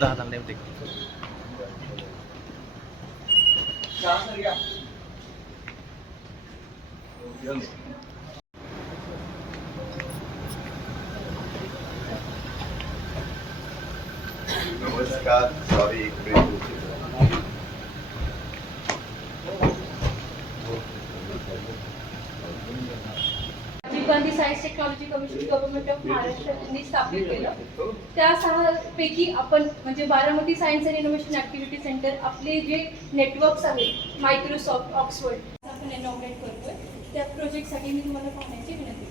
나, 난 내면 되 자, 한이야 नमस्कार sorry Gandhi science technology commission government of महाराष्ट्रांनी स्थापित केलं. त्या सहा पैकी आपण म्हणजे Baramati science and innovation activity centre आपले जे नेटवर्क्स आहेत मायक्रोसॉफ्ट ऑक्सफर्ड आपण इनॉग्रेट करतोय. त्या प्रोजेक्टसाठी मी तुम्हाला पाहण्याची विनंती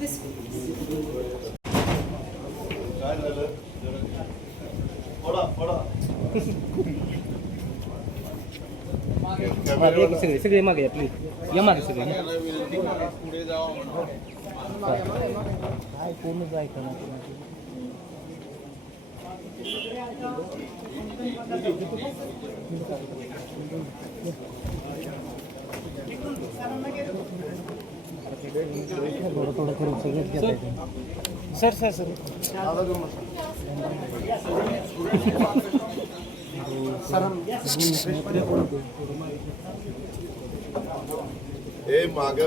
करते. मागे सगळे सगळे मागे या प्लीज या मागे सगळे. पुढे काय कोणच ऐका थोडं सर सर सर। हे माग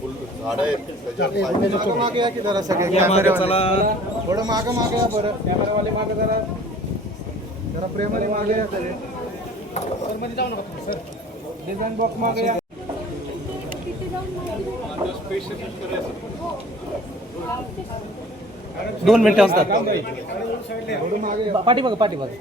फुल झाड आहेत त्याच्यात पाणी- मागे या की जरा सगळे या मागे कॅमेरावाले. चला थोडं मागे मागे या बरं कॅमेरावाले मागे जरा। जरा प्रेमाने मागे या सगळे सर मध्ये जाऊ नका सर। डिझाईन बॉक्स मागे या दोन मिनट असतात. पाठी बघा पाठी बघा.